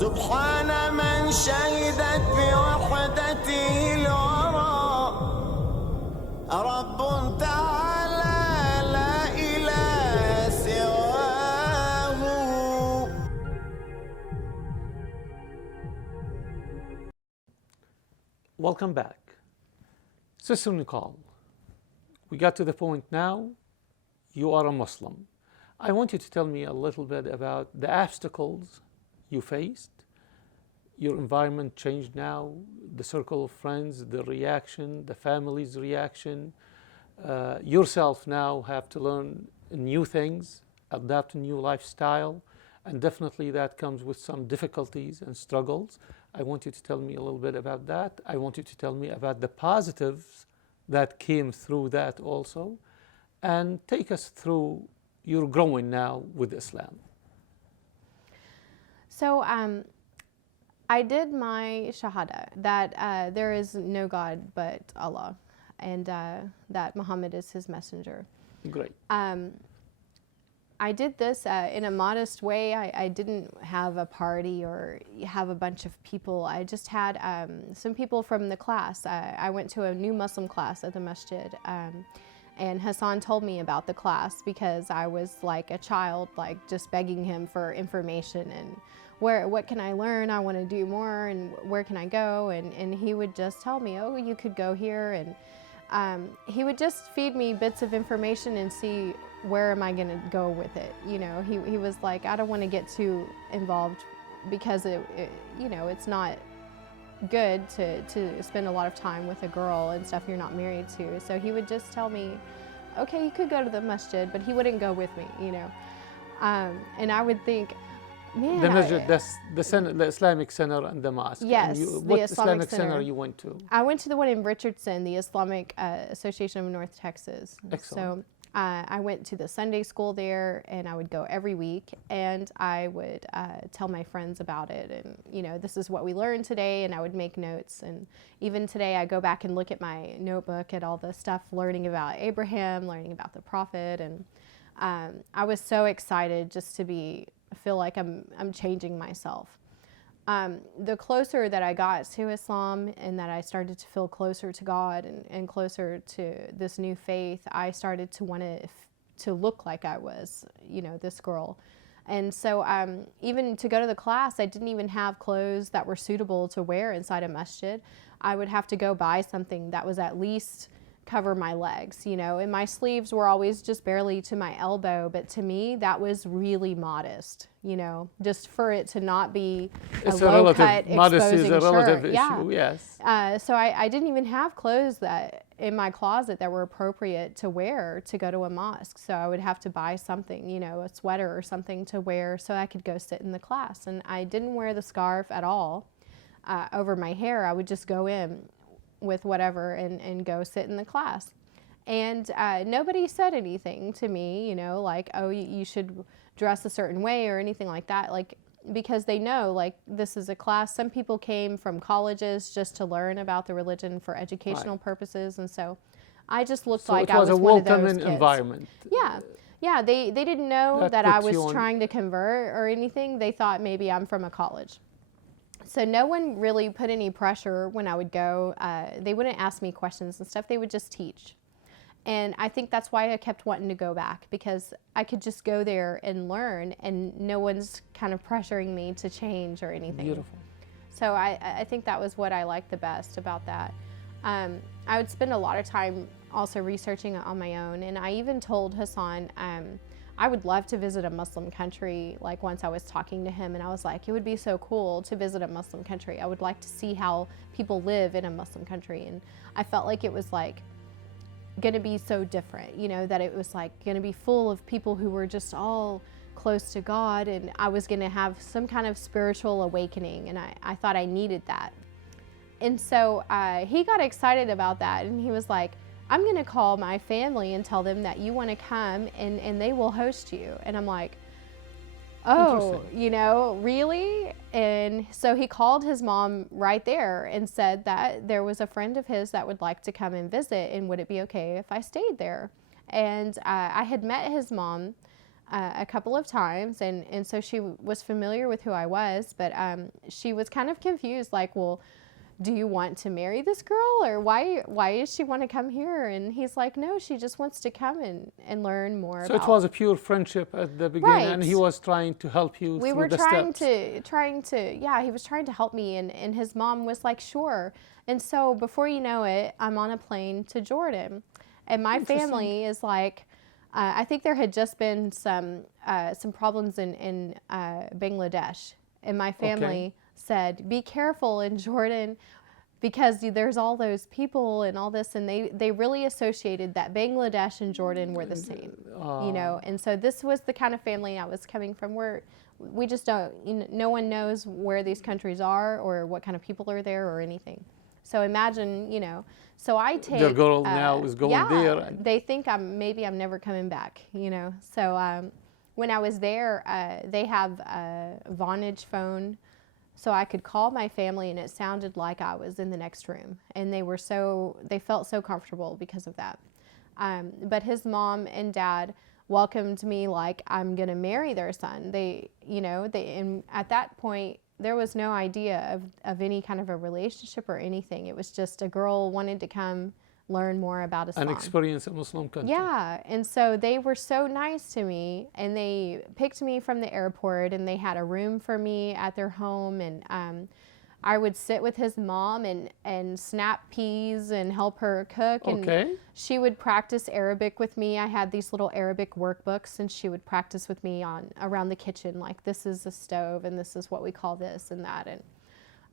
سبحان من شهدت بوحدته الورى رب تعالى لا إله سواه. Welcome back. Sister Nicole, we got to the point now. You are a Muslim. I want you to tell me a little bit about the obstacles you faced. Your environment changed now, the circle of friends, the reaction, the family's reaction. Yourself now have to learn new things, adapt a new lifestyle, and definitely that comes with some difficulties and struggles. I want you to tell me a little bit about that. I want you to tell me about the positives that came through that also, and take us through your growing now with Islam. So I did my shahada that there is no God but Allah, and that Muhammad is his messenger. Great. I did this in a modest way. I didn't have a party or have a bunch of people. I just had some people from the class. I went to a new Muslim class at the masjid, and Hassan told me about the class because I was like a child, like just begging him for information and what can I learn? I want to do more, and where can I go? And he would just tell me, oh, you could go here, and he would just feed me bits of information and see where am I going to go with it. You know, he was like, I don't want to get too involved because it's not good to spend a lot of time with a girl and stuff you're not married to. So he would just tell me, okay, you could go to the masjid, but he wouldn't go with me, you know. And I would think, man, the masjid, that's the Islamic center and the mosque. Yes, what Islamic center you went to? I went to the one in Richardson, the Islamic Association of North Texas. Excellent. So I went to the Sunday school there, and I would go every week, and I would tell my friends about it, and you know, this is what we learned today, and I would make notes. And even today I go back and look at my notebook at all the stuff, learning about Abraham, learning about the prophet, and I was so excited just to feel like I'm changing myself. The closer that I got to Islam and that I started to feel closer to God and closer to this new faith, I started to want to look like I was, you know, this girl. And so even to go to the class, I didn't even have clothes that were suitable to wear inside a masjid. I would have to go buy something that was at least cover my legs, you know, and my sleeves were always just barely to my elbow, but to me that was really modest, you know, just for it to not be a low cut modesty is a exposing relative shirt. issue. Yes. So I didn't even have clothes that in my closet that were appropriate to wear to go to a mosque. So I would have to buy something, you know, a sweater or something to wear so I could go sit in the class. And I didn't wear the scarf at all over my hair. I would just go in with whatever and go sit in the class. And nobody said anything to me, you know, like, oh, you should dress a certain way or anything like that, like, because they know, like, this is a class. Some people came from colleges just to learn about the religion for educational purposes, and so I just looked like I was one of those kids. It was a welcoming environment. Yeah, they didn't know that I was trying to convert or anything. They thought maybe I'm from a college. So no one really put any pressure when I would go. They wouldn't ask me questions and stuff. They would just teach. And I think that's why I kept wanting to go back, because I could just go there and learn, and no one's kind of pressuring me to change or anything. Beautiful. So I think that was what I liked the best about that. I would spend a lot of time also researching on my own, and I even told Hassan, I would love to visit a Muslim country. Like, once I was talking to him, and I was like, it would be so cool to visit a Muslim country. I would like to see how people live in a Muslim country. And I felt like it was like going to be so different, you know, that it was like going to be full of people who were just all close to God, and I was going to have some kind of spiritual awakening, and I thought I needed that. And so he got excited about that, and he was like, I'm going to call my family and tell them that you want to come, and they will host you. And I'm like, oh, you know, really? And so he called his mom right there and said that there was a friend of his that would like to come and visit, and would it be okay if I stayed there? And I had met his mom a couple of times, and so she was familiar with who I was, but she was kind of confused, like, well, do you want to marry this girl, or why does she want to come here? And he's like, no, she just wants to come and learn more. So it was a pure friendship at the beginning, and he was trying to help you we through were the trying to yeah, he was trying to help me, and his mom was like, sure. And so before you know it, I'm on a plane to Jordan, and my family is like, I think there had just been some problems in Bangladesh, and my family said, be careful in Jordan, because there's all those people and all this, and they really associated that Bangladesh and Jordan were the same, you know. And so this was the kind of family I was coming from, where we just don't, no one knows where these countries are or what kind of people are there or anything. So imagine, you know, so I take their girl now is going there, and they think maybe I'm never coming back, you know. So when I was there, they have a Vonage phone, so I could call my family, and it sounded like I was in the next room, and they felt so comfortable because of that. But his mom and dad welcomed me like I'm gonna marry their son. And at that point, there was no idea of any kind of a relationship or anything. It was just a girl wanted to come learn more about Islam. an experience in Muslim country. Yeah, and so they were so nice to me, and they picked me from the airport, and they had a room for me at their home, and I would sit with his mom and snap peas and help her cook, and she would practice Arabic with me. I had these little Arabic workbooks, and she would practice with me around the kitchen, like, this is a stove, and this is what we call this and that,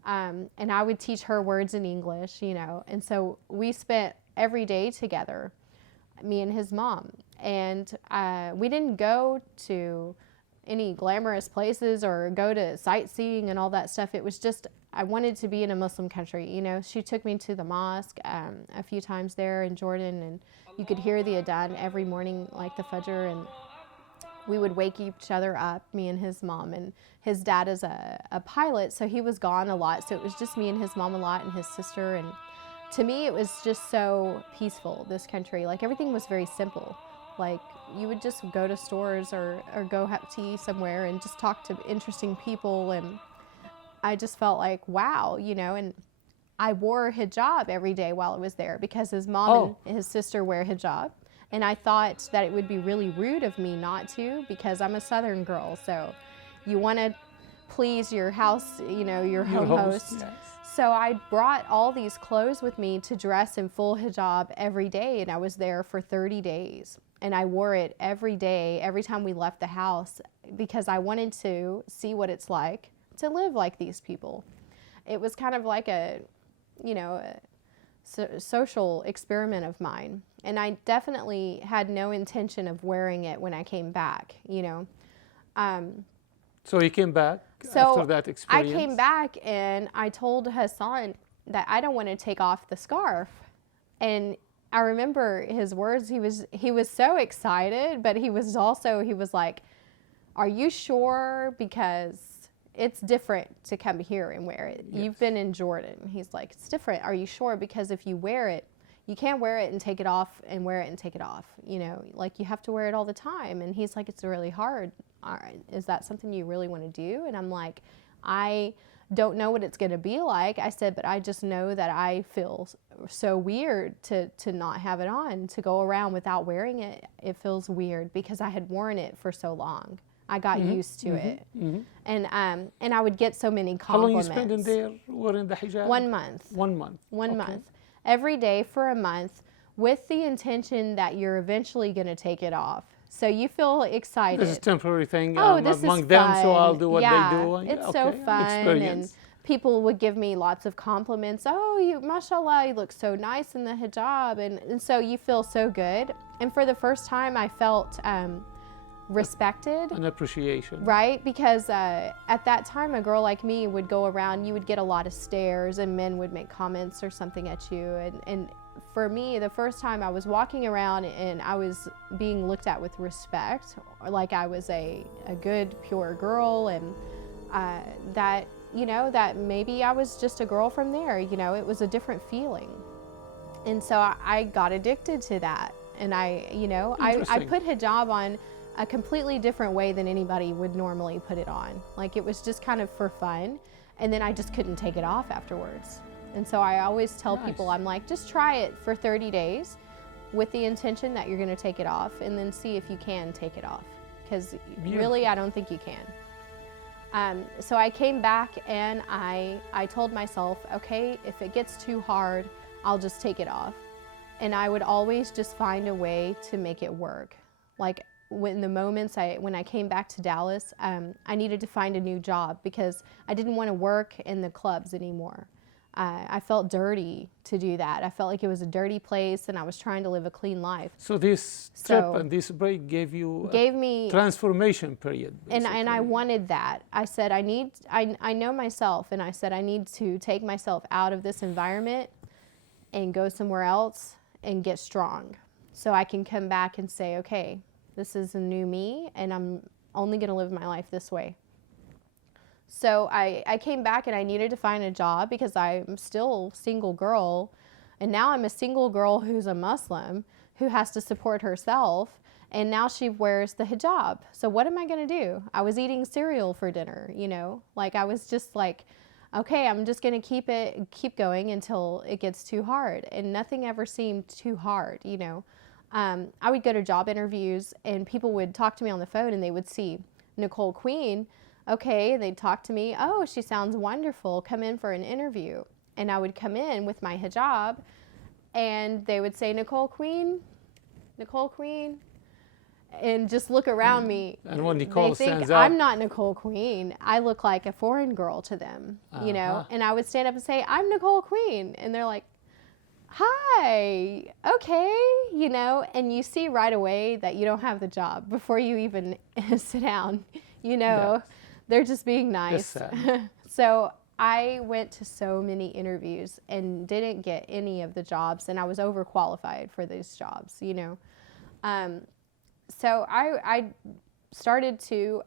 and I would teach her words in English, you know. And so we spent every day together, me and his mom, and we didn't go to any glamorous places or go to sightseeing and all that stuff. It was just, I wanted to be in a Muslim country, you know. She took me to the mosque a few times there in Jordan, and you could hear the adhan every morning, like the Fajr, and we would wake each other up, me and his mom. And his dad is a pilot, so he was gone a lot, so it was just me and his mom a lot, and his sister. And to me, it was just so peaceful, this country. Like, everything was very simple. Like, you would just go to stores or go have tea somewhere and just talk to interesting people, and I just felt like, wow, you know. And I wore hijab every day while I was there, because his mom and his sister wear hijab, and I thought that it would be really rude of me not to, because I'm a Southern girl, so you want to please your house, you know, your home host. Yes. So I brought all these clothes with me to dress in full hijab every day, and I was there for 30 days. And I wore it every day, every time we left the house, because I wanted to see what it's like to live like these people. It was kind of like a, you know, a social experiment of mine. And I definitely had no intention of wearing it when I came back, you know. So you came back after that experience? I came back, and I told Hassan that I don't want to take off the scarf. And I remember his words. He was so excited, but he was like, are you sure? Because it's different to come here and wear it. Yes. You've been in Jordan. He's like, it's different. Are you sure? Because if you wear it, you can't wear it and take it off and wear it and take it off. You know, like, you have to wear it all the time. And he's like, it's really hard. All right, is that something you really want to do? And I'm like, I don't know what it's going to be like. I said, but I just know that I feel so weird to not have it on, to go around without wearing it. It feels weird, because I had worn it for so long. I got used to it. And I would get so many compliments. How long you spent in there wearing the hijab? 1 month. 1 month. One month. Every day for a month, with the intention that you're eventually going to take it off. So you feel excited. This is a temporary thing. Oh, this among is them, fun. so I'll do what they do. It's so fun. Experience. And people would give me lots of compliments. Oh, you, mashallah, you look so nice in the hijab. And so you feel so good. And for the first time, I felt respected. An appreciation. Right? Because at that time, a girl like me would go around, you would get a lot of stares, and men would make comments or something at you. And for me, the first time I was walking around and I was being looked at with respect, like I was a good, pure girl, and that, you know, that maybe I was just a girl from there, you know, it was a different feeling. And so I got addicted to that. And I put hijab on a completely different way than anybody would normally put it on. Like, it was just kind of for fun, and then I just couldn't take it off afterwards. And so I always tell people, I'm like, just try it for 30 days with the intention that you're going to take it off, and then see if you can take it off, because really I don't think you can. So I came back and I told myself, okay, if it gets too hard, I'll just take it off. And I would always just find a way to make it work. Like, when I came back to Dallas, I needed to find a new job because I didn't want to work in the clubs anymore. I felt dirty to do that. I felt like it was a dirty place, and I was trying to live a clean life. So this trip and this break gave me transformation period. And I wanted that. I said, I know myself, and I said, I need to take myself out of this environment and go somewhere else and get strong, so I can come back and say, okay, this is a new me, and I'm only going to live my life this way. So I came back, and I needed to find a job because I'm still a single girl, and now I'm a single girl who's a Muslim who has to support herself, and now she wears the hijab. So what am I going to do? I was eating cereal for dinner, you know, like I was just like, okay, I'm just going to keep going until it gets too hard, and nothing ever seemed too hard, you know. I would go to job interviews, and people would talk to me on the phone, and they would see Nicole Queen. Okay, they'd talk to me. Oh, she sounds wonderful. Come in for an interview. And I would come in with my hijab, and they would say, Nicole Queen, and just look around me. And when Nicole stands up, I'm not Nicole Queen. I look like a foreign girl to them, you know. And I would stand up and say, I'm Nicole Queen. And they're like, hi, okay, you know. And you see right away that you don't have the job before you even sit down, you know. Yes. They're just being nice. So I went to so many interviews and didn't get any of the jobs, and I was overqualified for these jobs, you know. So I started to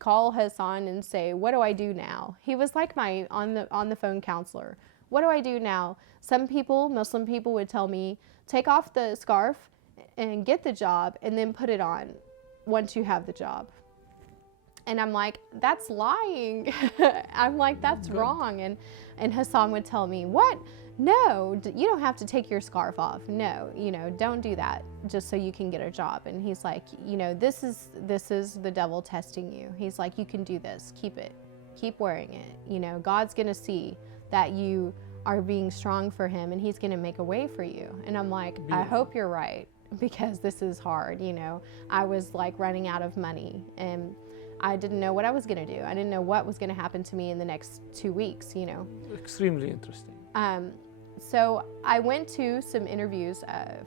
call Hassan and say, what do I do now? He was like my on the phone counselor. What do I do now? Some people, Muslim people, would tell me, take off the scarf and get the job, and then put it on once you have the job. And I'm like, that's lying. I'm like, that's wrong. And Hassan would tell me, what? No, you don't have to take your scarf off. No, you know, don't do that just so you can get a job. And he's like, you know, this is the devil testing you. He's like, you can do this. Keep it. Keep wearing it. You know, God's going to see that you are being strong for him, and he's going to make a way for you. And I'm like, I hope you're right, because this is hard. You know, I was like running out of money, and I didn't know what I was going to do. I didn't know what was going to happen to me in the next 2 weeks, you know. Extremely interesting. So I went to some interviews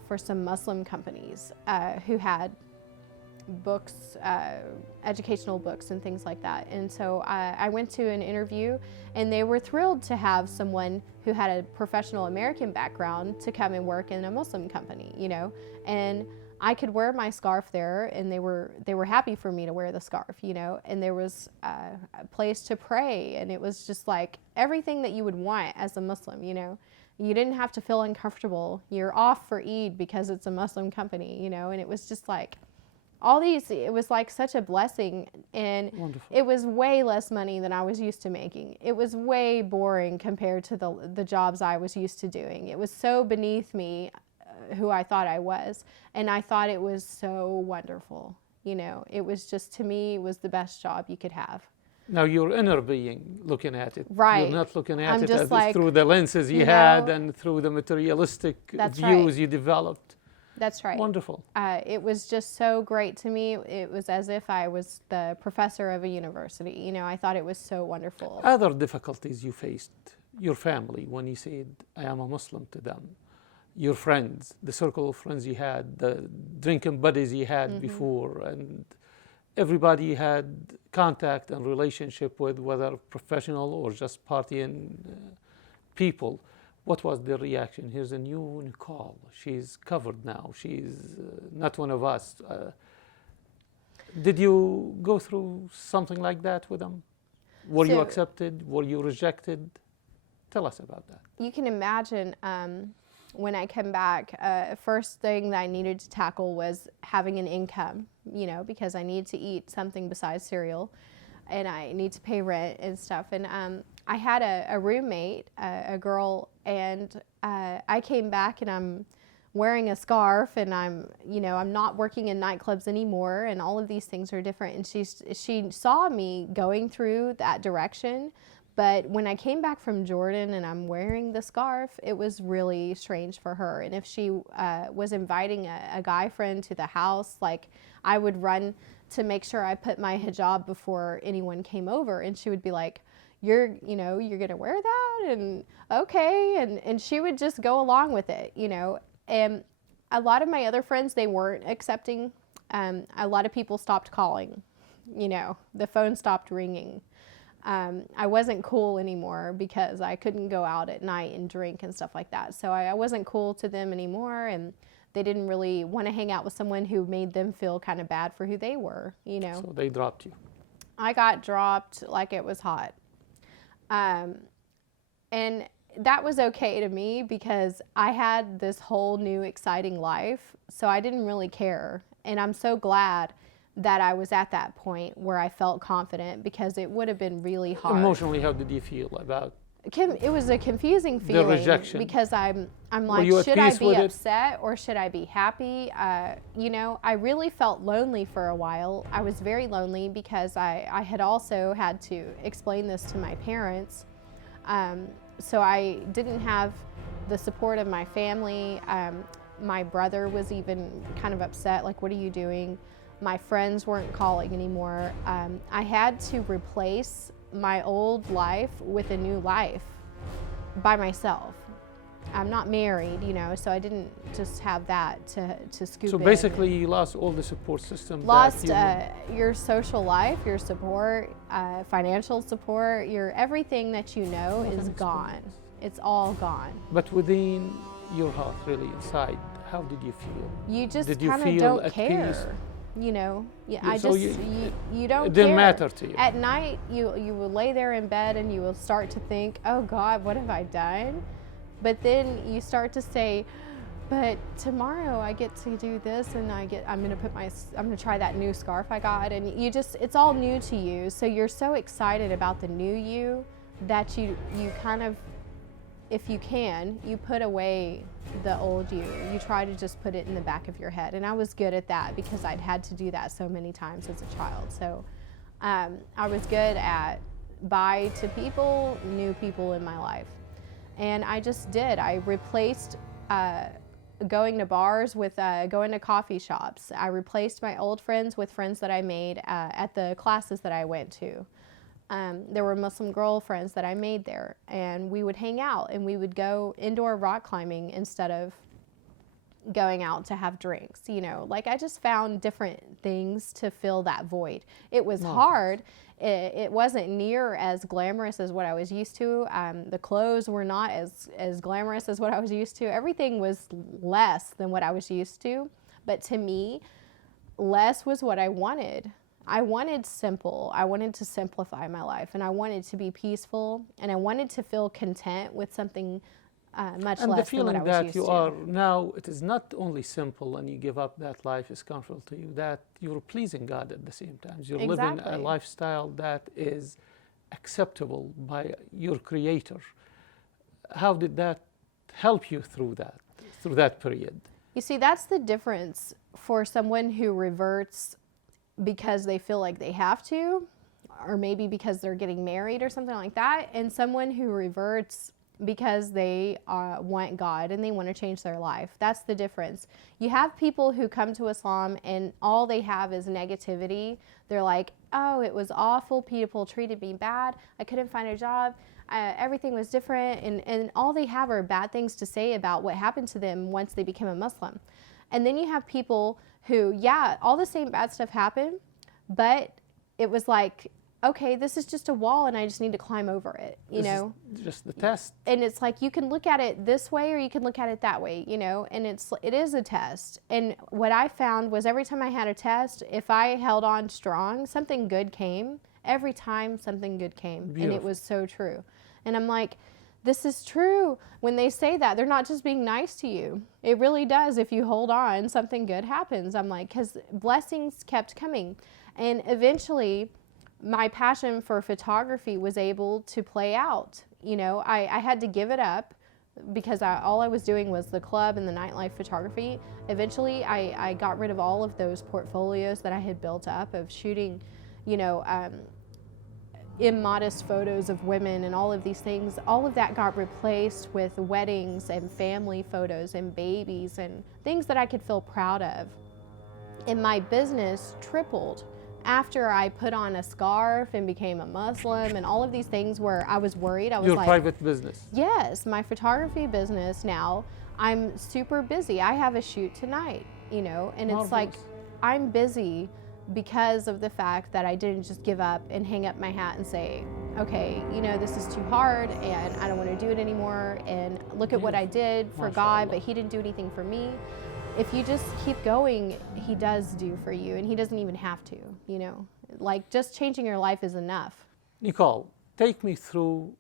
for some Muslim companies who had books, educational books and things like that. And so I went to an interview, and they were thrilled to have someone who had a professional American background to come and work in a Muslim company, you know. And I could wear my scarf there, and they were happy for me to wear the scarf, you know. And there was a place to pray, and it was just like everything that you would want as a Muslim, you know. You didn't have to feel uncomfortable. You're off for Eid because it's a Muslim company, you know. And it was just like all these, it was like such a blessing, and wonderful. It was way less money than I was used to making. It was way boring compared to the jobs I was used to doing. It was so beneath me who I thought I was, and I thought it was so wonderful. You know, it was just, to me, it was the best job you could have. Now, your inner being looking at it. Right. You're not looking at I'm it just as like, through the lenses you had and through the materialistic views you developed. That's right. Wonderful. It was just so great to me. It was as if I was the professor of a university. You know, I thought it was so wonderful. Other difficulties you faced, your family, when you said, I am a Muslim to them, your friends, the circle of friends you had, the drinking buddies you had before, and everybody you had contact and relationship with, whether professional or just partying people. What was their reaction? Here's a new Nicole. She's covered now. She's not one of us. Did you go through something like that with them? Were you accepted? Were you rejected? Tell us about that. You can imagine when I came back, first thing that I needed to tackle was having an income, you know, because I need to eat something besides cereal, and I need to pay rent and stuff. And I had a roommate, a girl, and I came back and I'm wearing a scarf, and I'm not working in nightclubs anymore, and all of these things are different. And she saw me going through that direction. But when I came back from Jordan and I'm wearing the scarf, it was really strange for her. And if she was inviting a guy friend to the house, like, I would run to make sure I put my hijab before anyone came over. And she would be like, you're going to wear that? And okay. And she would just go along with it, you know. And a lot of my other friends, they weren't accepting. A lot of people stopped calling, you know, the phone stopped ringing. I wasn't cool anymore because I couldn't go out at night and drink and stuff like that. So I wasn't cool to them anymore, and they didn't really want to hang out with someone who made them feel kind of bad for who they were, you know. So they dropped you. I got dropped like it was hot. And that was okay to me because I had this whole new exciting life, so I didn't really care. And I'm so glad that I was at that point where I felt confident, because it would have been really hard. Emotionally, how did you feel about it was a confusing feeling, the rejection? because I'm like, you at should I peace be with it? upset or should I be happy? You know, I really felt lonely for a while. I was very lonely because I had also had to explain this to my parents. So I didn't have the support of my family. My brother was even kind of upset, like, what are you doing? My friends weren't calling anymore. I had to replace my old life with a new life by myself. I'm not married, you know, so I didn't just have that to scoop in. So basically, you lost all the support system. Lost your social life, your support, financial support, your everything that you know is gone. It's all gone. But within your heart, really inside, how did you feel? You just Did you kind of feel don't at care. peace? You know, So you don't it didn't care. matter to you. At night, you will lay there in bed and you will start to think, oh God, what have I done? But then you start to say, but tomorrow I get to do this, and I'm gonna try that new scarf I got, and it's all new to you. So you're so excited about the new you that you kind of, if you can, you put away the old you. You try to just put it in the back of your head. And I was good at that because I'd had to do that so many times as a child. So I was good at bye to people, new people in my life. And I just did. I replaced going to bars with going to coffee shops. I replaced my old friends with friends that I made at the classes that I went to. There were Muslim girlfriends that I made there, and we would hang out and we would go indoor rock climbing instead of going out to have drinks, you know. Like, I just found different things to fill that void. It was hard. It wasn't near as glamorous as what I was used to. The clothes were not as glamorous as what I was used to. Everything was less than what I was used to. But to me, less was what I wanted. I wanted simple. I wanted to simplify my life, and I wanted to be peaceful, and I wanted to feel content with something much and less the feeling than what I was that used you to. are now, it is not only simple and you give up that life is comfortable to you, that you're pleasing God at the same time. You're living a lifestyle that is acceptable by your Creator. How did that help you through that period? You see, that's the difference for someone who reverts because they feel like they have to, or maybe because they're getting married or something like that, and someone who reverts because they want God and they want to change their life. That's the difference. You have people who come to Islam and all they have is negativity. They're like, oh, it was awful, people treated me bad, I couldn't find a job, everything was different, and all they have are bad things to say about what happened to them once they became a Muslim. And then you have people who, yeah, all the same bad stuff happened, but it was like, okay, this is just a wall and I just need to climb over it, you know? Just the test. And it's like, you can look at it this way or you can look at it that way, you know? And it is a test. And what I found was every time I had a test, if I held on strong, something good came. Every time something good came. Beautiful. And it was so true. And I'm like, This is true. When they say that, they're not just being nice to you. It really does. If you hold on, something good happens. I'm like, because blessings kept coming. And eventually, my passion for photography was able to play out. You know, I had to give it up because all I was doing was the club and the nightlife photography. Eventually, I got rid of all of those portfolios that I had built up of shooting, you know, immodest photos of women and all of these things. All of that got replaced with weddings and family photos and babies and things that I could feel proud of. And my business tripled after I put on a scarf and became a Muslim and all of these things where I was worried. I was Your like, private business. yes, my photography business now, I'm super busy. I have a shoot tonight, you know, and it's like, I'm busy because of the fact that I didn't just give up and hang up my hat and say, okay, you know, this is too hard and I don't want to do it anymore. And look at what I did for God, but He didn't do anything for me. If you just keep going, He does do for you, and He doesn't even have to, you know. Like, just changing your life is enough. Nicole, take me through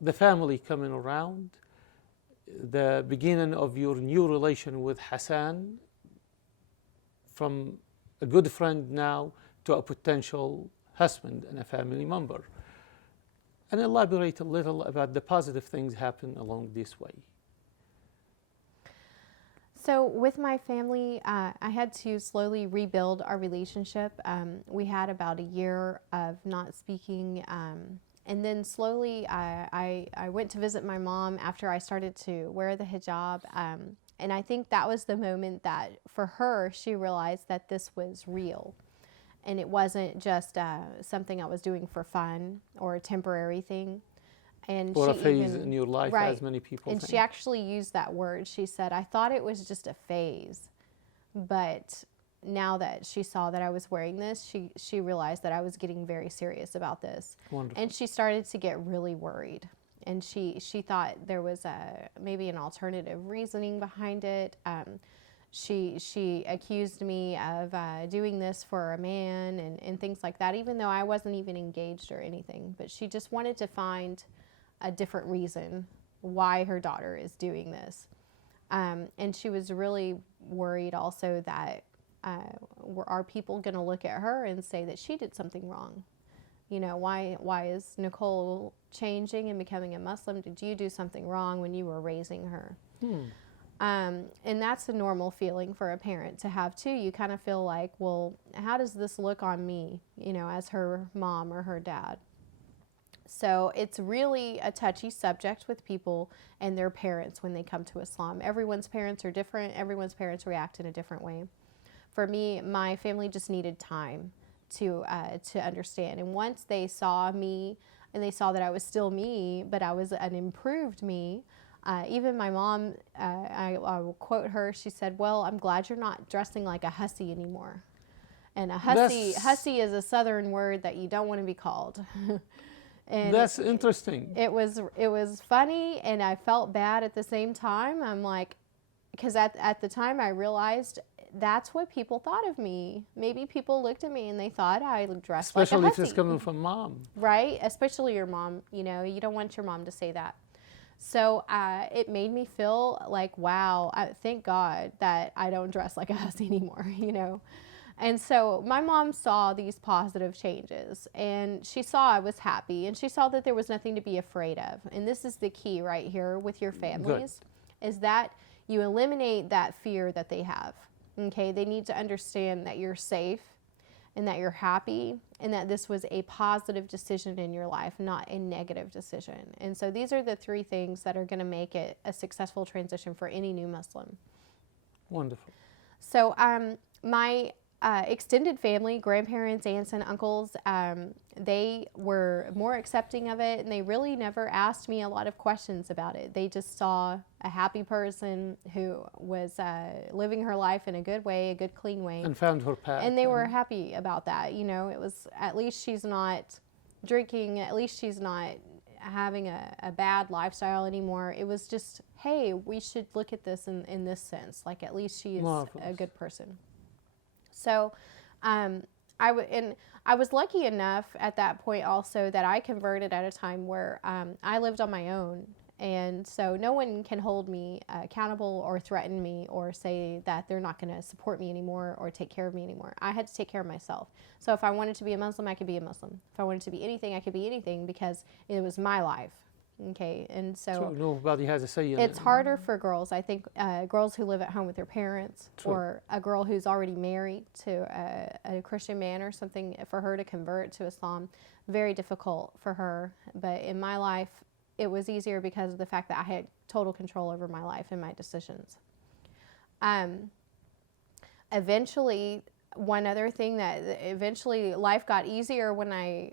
the family coming around, the beginning of your new relation with Hassan, from a good friend now to a potential husband and a family member. And elaborate a little about the positive things happen along this way. So with my family, I had to slowly rebuild our relationship. We had about a year of not speaking. And then slowly I went to visit my mom after I started to wear the hijab. And I think that was the moment that for her, she realized that this was real. And it wasn't just something I was doing for fun or a temporary thing. And or she a phase even, in your life, right, as many people and think. she actually used that word. She said, I thought it was just a phase. But now that she saw that I was wearing this, she realized that I was getting very serious about this. Wonderful. And she started to get really worried. And she thought there was maybe an alternative reasoning behind it. She accused me of doing this for a man and things like that, even though I wasn't even engaged or anything. But she just wanted to find a different reason why her daughter is doing this. And she was really worried also that are people going to look at her and say that she did something wrong? You know, why is Nicole changing and becoming a Muslim? Did you do something wrong when you were raising her? And that's a normal feeling for a parent to have too. You kind of feel like, well, how does this look on me, you know, as her mom or her dad? So it's really a touchy subject with people and their parents when they come to Islam. Everyone's parents are different. Everyone's parents react in a different way. For me, my family just needed time to understand. And once they saw me and they saw that I was still me, but I was an improved me, even my mom, I will quote her, she said, well, I'm glad you're not dressing like a hussy anymore. And a hussy is a southern word that you don't want to be called. And that's interesting. It was funny, and I felt bad at the same time. I'm like, because at the time I realized that's what people thought of me. Maybe people looked at me and they thought I dressed like a Especially hussy. if it's coming from mom. Right? Especially your mom. You know, you don't want your mom to say that. So it made me feel like, wow, thank God that I don't dress like a hussy anymore, you know. And so my mom saw these positive changes, and she saw I was happy, and she saw that there was nothing to be afraid of. And this is the key right here with your families, is that you eliminate that fear that they have. Okay, they need to understand that you're safe and that you're happy and that this was a positive decision in your life, not a negative decision. And so these are the three things that are going to make it a successful transition for any new Muslim. Wonderful. So my extended family, grandparents, aunts, and uncles, they were more accepting of it, and they really never asked me a lot of questions about it. They just saw a happy person who was living her life in a good way, a good, clean way. And found her path. And they were happy about that. You know, it was, at least she's not drinking, at least she's not having a bad lifestyle anymore. It was just, hey, we should look at this in this sense. Like, at least she is a good person. So I was lucky enough at that point also that I converted at a time where I lived on my own. And so no one can hold me accountable or threaten me or say that they're not going to support me anymore or take care of me anymore. I had to take care of myself. So if I wanted to be a Muslim, I could be a Muslim. If I wanted to be anything, I could be anything because it was my life. Okay, and so nobody has a say in it's it. harder for girls. I think girls who live at home with their parents, True. or a girl who's already married to a Christian man or something, for her to convert to Islam, very difficult for her. But in my life, it was easier because of the fact that I had total control over my life and my decisions. Eventually, one other thing that eventually life got easier when I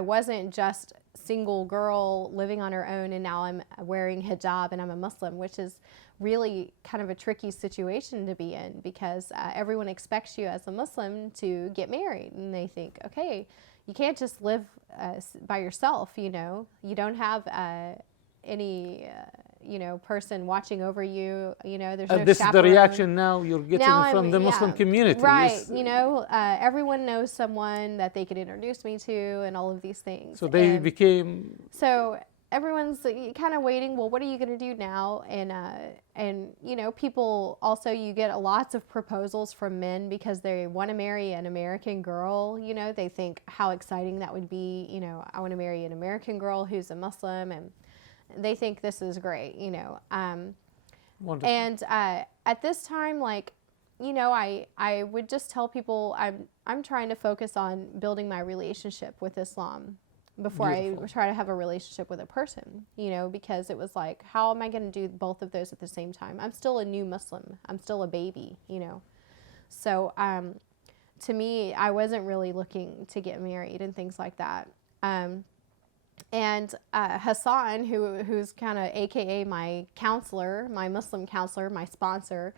wasn't just single girl living on her own, and now I'm wearing hijab and I'm a Muslim, which is really kind of a tricky situation to be in because everyone expects you as a Muslim to get married, and they think, okay, you can't just live by yourself, you know. You don't have any, person watching over you, you know. There's no This is the chaperone. reaction now you're getting from the Muslim community. Right, everyone knows someone that they could introduce me to and all of these things. So they became... So everyone's kind of waiting, well, what are you going to do now? And people also, you get lots of proposals from men because they want to marry an American girl. You know, they think how exciting that would be. You know, I want to marry an American girl who's a Muslim, and they think this is great, Wonderful. And at this time, I would just tell people I'm trying to focus on building my relationship with Islam before Beautiful. I try to have a relationship with a person, because it was like, how am I going to do both of those at the same time? I'm still a new Muslim. I'm still a baby, So to me, I wasn't really looking to get married and things like that. And Hassan, who's kind of AKA my counselor, my Muslim counselor, my sponsor,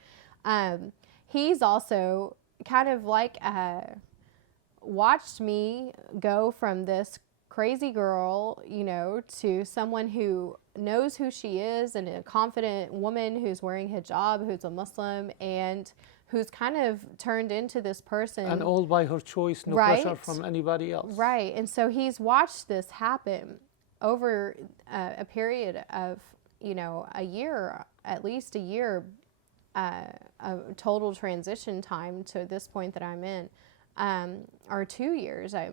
he's also kind of watched me go from this crazy girl, to someone who knows who she is and a confident woman who's wearing hijab, who's a Muslim, and who's kind of turned into this person. And all by her choice, no pressure from anybody else. Right. And so he's watched this happen over a period of, a year, at least a year, a total transition time to this point that I'm in, or 2 years. I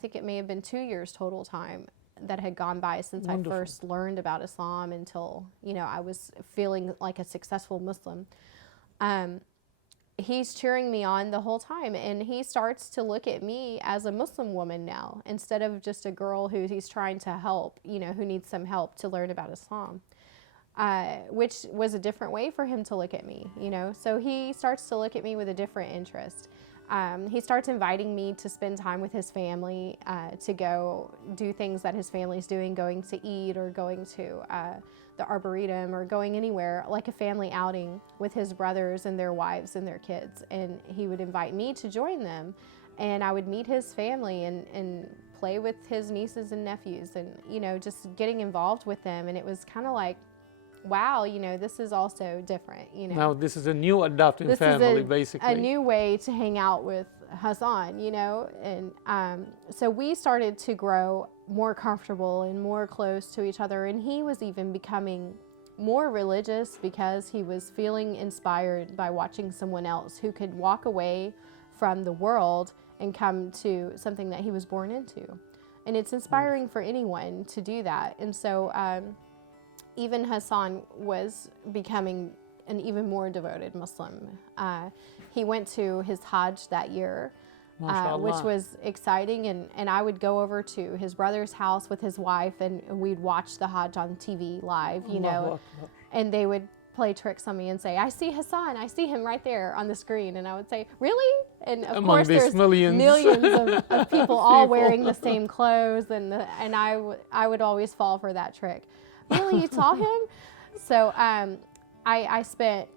think it may have been 2 years total time that had gone by since Wonderful. I first learned about Islam until, I was feeling like a successful Muslim. He's cheering me on the whole time, and he starts to look at me as a Muslim woman now instead of just a girl who he's trying to help, who needs some help to learn about Islam, which was a different way for him to look at me, So he starts to look at me with a different interest. He starts inviting me to spend time with his family, to go do things that his family's doing, going to eat or going to the Arboretum or going anywhere, like a family outing with his brothers and their wives and their kids. And he would invite me to join them, and I would meet his family and play with his nieces and nephews and, just getting involved with them. And it was kind of like, wow, this is also different, Now this is a new adopting family, basically. A new way to hang out with Hassan, and so we started to grow more comfortable and more close to each other, and he was even becoming more religious because he was feeling inspired by watching someone else who could walk away from the world and come to something that he was born into. And it's inspiring for anyone to do that. And so even Hassan was becoming an even more devoted Muslim. He went to his Hajj that year, which was exciting. And I would go over to his brother's house with his wife, and we'd watch the Hajj on TV live, and they would play tricks on me and say, I see Hassan, I see him right there on the screen. And I would say, really? And of course there's millions of people all wearing the same clothes, and I would always fall for that trick. Really, you saw him? So I spent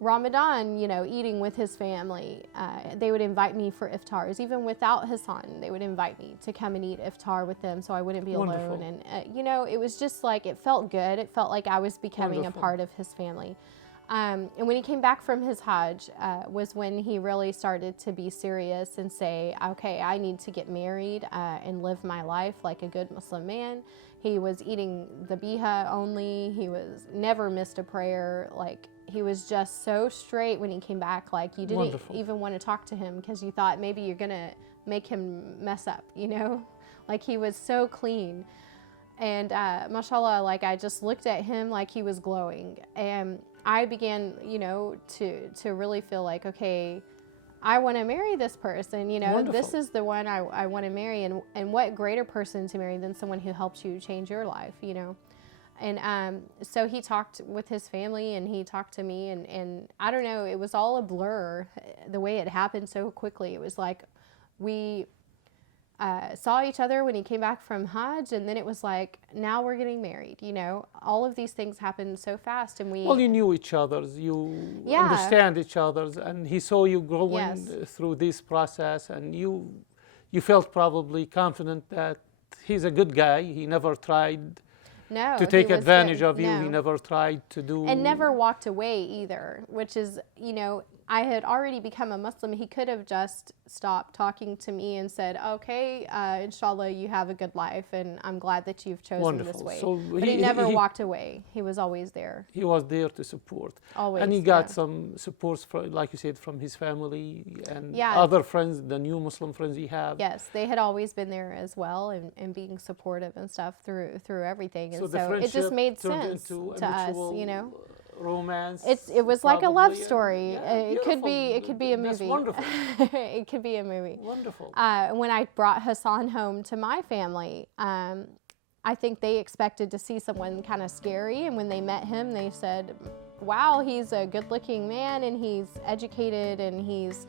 Ramadan, eating with his family. They would invite me for iftars. Even without Hassan, they would invite me to come and eat iftar with them so I wouldn't be Wonderful. alone. And, it was just like, it felt good. It felt like I was becoming Wonderful. a part of his family. And when he came back from his Hajj was when he really started to be serious and say, okay, I need to get married and live my life like a good Muslim man. He was eating the biha only. He was never missed a prayer. Like, he was just so straight when he came back. Like, you didn't even want to talk to him because you thought maybe you're going to make him mess up, you know? Like, he was so clean. And mashallah, like, I just looked at him like he was glowing. And I began, you know, to really feel like, okay, I want to marry this person, you know. Wonderful. This is the one I want to marry. And what greater person to marry than someone who helps you change your life, you know. And so he talked with his family and he talked to me. And I don't know, it was all a blur the way it happened so quickly. It was like we saw each other when he came back from Hajj, and then it was like, now we're getting married, you know. All of these things happened so fast, and we... Well, you knew each other's, you understand each other's, and he saw you growing through this process, and you felt probably confident that he's a good guy. He never tried to take advantage of you. No. He never tried to do... And never walked away either, which is, you know, I had already become a Muslim. He could have just stopped talking to me and said, okay, inshallah, you have a good life, and I'm glad that you've chosen this way. So but he never walked away. He was always there. He was there to support. Always. And he got some support, like you said, from his family and other friends, the new Muslim friends he have. Yes, they had always been there as well, and being supportive and stuff through everything. And so it just made sense to us, you know. Romance. It was like a love story. It could be a movie. That's wonderful. It could be a movie. Wonderful. When I brought Hassan home to my family, I think they expected to see someone kind of scary, and when they met him, they said, "Wow, he's a good-looking man, and he's educated, and he's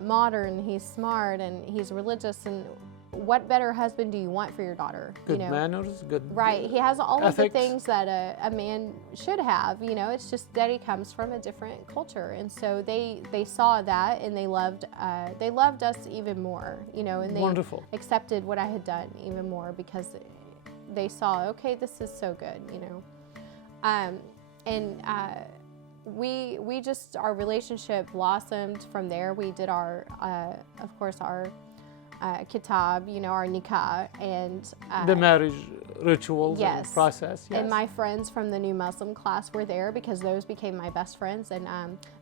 modern, he's smart, and he's religious, and what better husband do you want for your daughter?" Good, you know? manners, good Right. He has all ethics. of the things that a man should have, you know. It's just that he comes from a different culture. And so they saw that, and they loved us even more, you know, and they accepted what I had done even more because they saw, okay, this is so good, you know. We just, our relationship blossomed from there. We did our, of course, our kitab, you know, our nikah, and the marriage rituals and process. Yes. And my friends from the new Muslim class were there because those became my best friends. And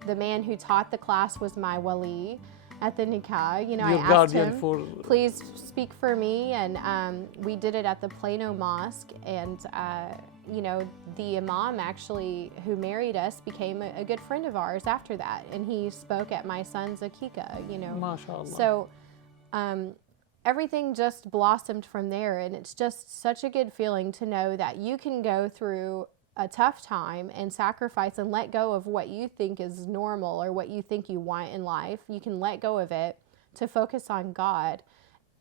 the man who taught the class was my wali at the nikah. You know, Your I asked him, guardian please speak for me. And we did it at the Plano Mosque. And you know, the imam actually who married us became a good friend of ours after that. And he spoke at my son's akikah, you know. MashaAllah. So everything just blossomed from there, and it's just such a good feeling to know that you can go through a tough time and sacrifice and let go of what you think is normal or what you think you want in life. You can let go of it to focus on God,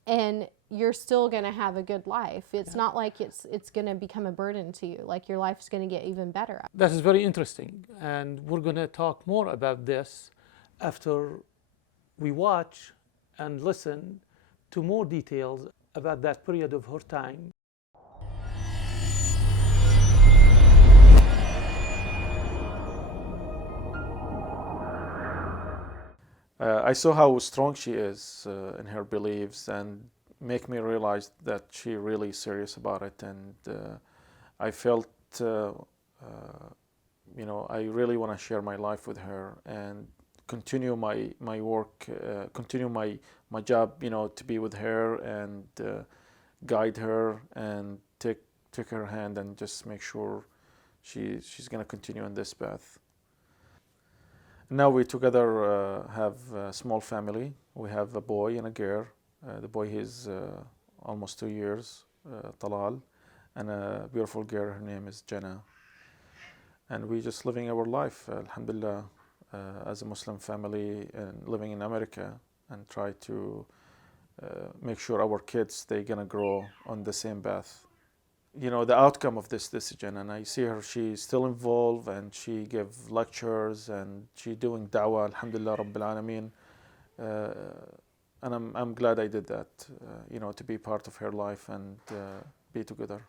and you're still going to have a good life. It's not like it's going to become a burden to you. Like, your life's going to get even better. That is very interesting, and we're going to talk more about this after we watch and listen to more details about that period of her time. I saw how strong she is in her beliefs, and make me realize that she's really serious about it. And I felt, you know, I really want to share my life with her and continue my work, continue my job, you know, to be with her and guide her and take her hand and just make sure she's going to continue on this path. Now we together have a small family. We have a boy and a girl. The boy is almost 2 years, Talal, and a beautiful girl. Her name is Jannah. And we just living our life, alhamdulillah, as a Muslim family and living in America, and try to make sure our kids, they're gonna grow on the same path. You know, the outcome of this decision, and I see her, she's still involved, and she give lectures, and she doing da'wah, alhamdulillah rabbil alameen. And I'm glad I did that, you know, to be part of her life and be together.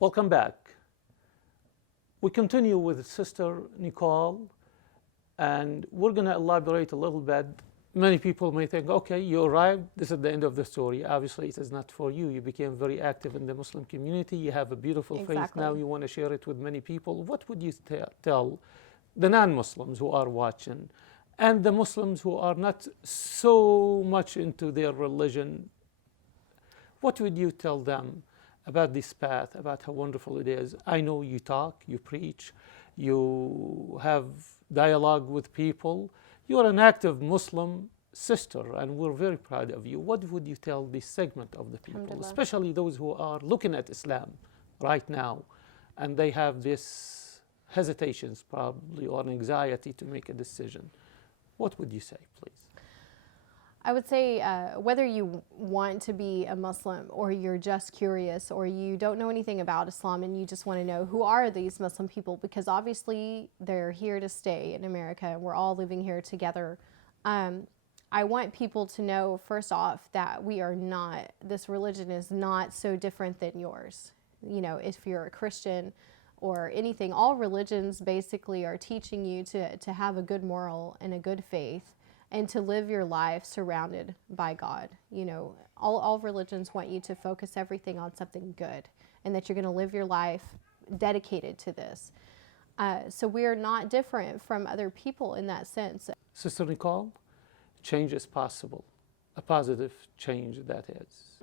Welcome back. We continue with Sister Nicole, and we're going to elaborate a little bit. Many people may think, okay, you arrived, this is the end of the story. Obviously, it is not for you. You became very active in the Muslim community. You have a beautiful faith. Now you want to share it with many people. What would you tell the non-Muslims who are watching and the Muslims who are not so much into their religion? What would you tell them about this path, about how wonderful it is? I know you talk, you preach, you have dialogue with people. You are an active Muslim sister, and we're very proud of you. What would you tell this segment of the people, especially those who are looking at Islam right now, and they have this hesitations probably or anxiety to make a decision? What would you say, please? I would say whether you want to be a Muslim or you're just curious or you don't know anything about Islam and you just want to know who are these Muslim people, because obviously they're here to stay in America and we're all living here together. I want people to know, first off, that we are not, this religion is not so different than yours. You know, if you're a Christian or anything, all religions basically are teaching you to have a good moral and a good faith, and to live your life surrounded by God. You know, all religions want you to focus everything on something good, and that you're going to live your life dedicated to this. So we are not different from other people in that sense. Sister Nicole, change is possible, a positive change that is.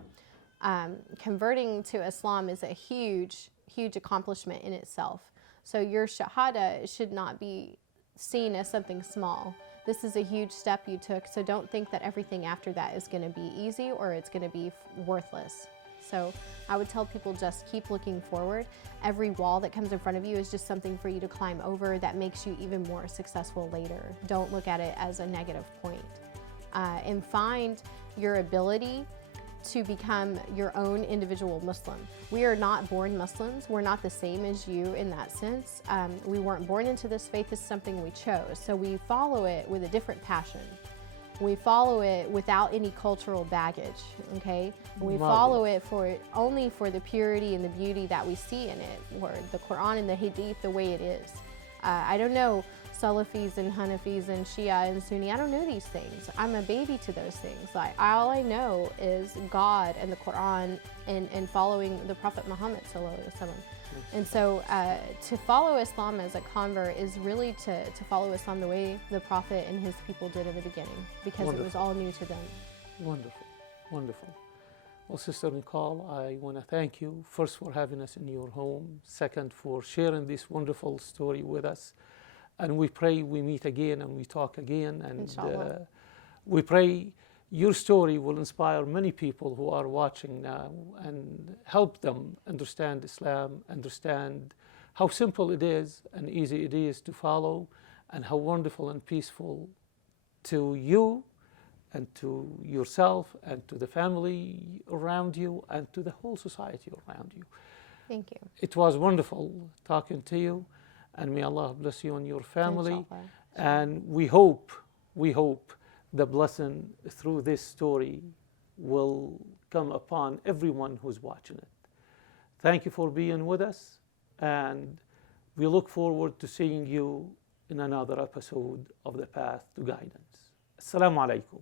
Converting to Islam is a huge, huge accomplishment in itself. So your shahada should not be seen as something small. This is a huge step you took, so don't think that everything after that is going to be easy or it's going to be worthless. So I would tell people, just keep looking forward. Every wall that comes in front of you is just something for you to climb over that makes you even more successful later. Don't look at it as a negative point. And find your ability to become your own individual Muslim. We are not born Muslims. We're not the same as you in that sense. We weren't born into this faith. It's something we chose. So we follow it with a different passion. We follow it without any cultural baggage, okay? We follow it only for the purity and the beauty that we see in it, or the Quran and the Hadith the way it is. I don't know Salafis and Hanafis and Shia and Sunni. I don't know these things. I'm a baby to those things. Like, all I know is God and the Quran and following the Prophet Muhammad sallallahu alaihi wasallam. And so to follow Islam as a convert is really to follow Islam the way the Prophet and his people did in the beginning, because it was all new to them. Wonderful, wonderful. Well, Sister Nicole, I want to thank you, first for having us in your home, second for sharing this wonderful story with us. And we pray we meet again and we talk again. And we pray your story will inspire many people who are watching now and help them understand Islam, understand how simple it is and easy it is to follow, and how wonderful and peaceful to you and to yourself and to the family around you and to the whole society around you. Thank you. It was wonderful talking to you. And may Allah bless you and your family. Inshallah. And we hope the blessing through this story will come upon everyone who's watching it. Thank you for being with us, and we look forward to seeing you in another episode of The Path to Guidance. Assalamu alaikum.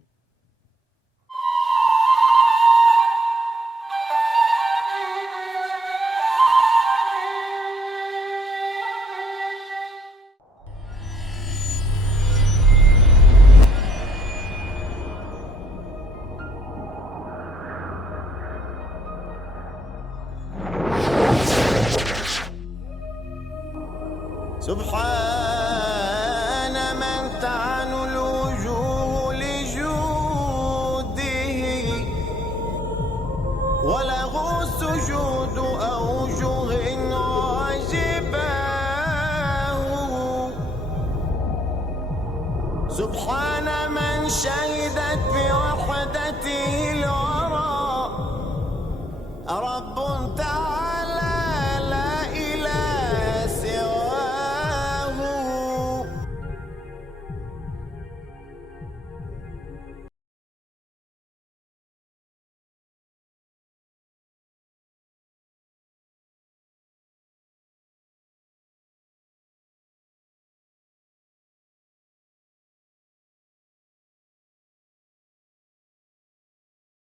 سبحان من تعن الوجوه لجوده وله سجود أوجه عجباه سبحان من شهدت بوحدته